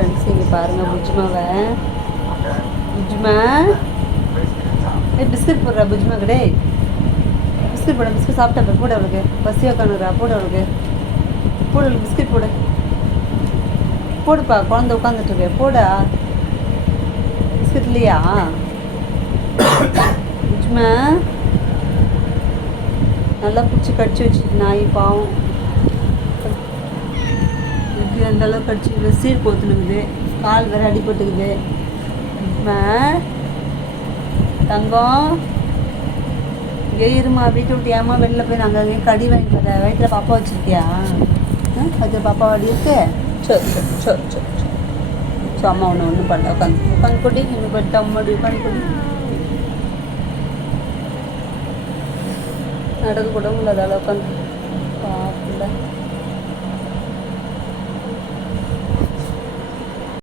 Friends இங்கே பாருங்கள் புஜ்மாவை. புஜ்மா biscuit போடுறா புஜ்மா கடே. பிஸ்கட் போட பிஸ்கட் சாப்பிட்டா போட அவளுக்கு பசியாக உட்காந்துறா. போட அவளுக்கு போட அவளுக்கு பிஸ்கட் போடு போடுப்பா. குழந்தை உட்காந்துட்டுருக்கு போடா. பிஸ்கட் இல்லையா புஜ்மா? நல்லா பிடிச்சி கடிச்சு வச்சுட்டு நாய் பாவம். இது அந்த அளவுக்கு கடிச்சு சீர் போத்துனுக்குது. கால் வேறு அடிபட்டுக்குது. தங்கம் இங்கே இருமா. வீட்டை விட்டு ஏமா வெளில போய் நாங்கள் அங்கேயும் கடி வாங்கிட்டு வர. வயிற்றில் பாப்பா வச்சுருக்கியா? வயிற்றில் பாப்பா வாடி இருக்கு. சோ அம்மா ஒன்று பண்ணல. உட்காந்து கொடி இன்னும் பண்ணிட்டு அம்மாடி உட்காந்து கொடி. நடக்க கூட முடியல. அதால் உட்காந்து பாப்பில்ல.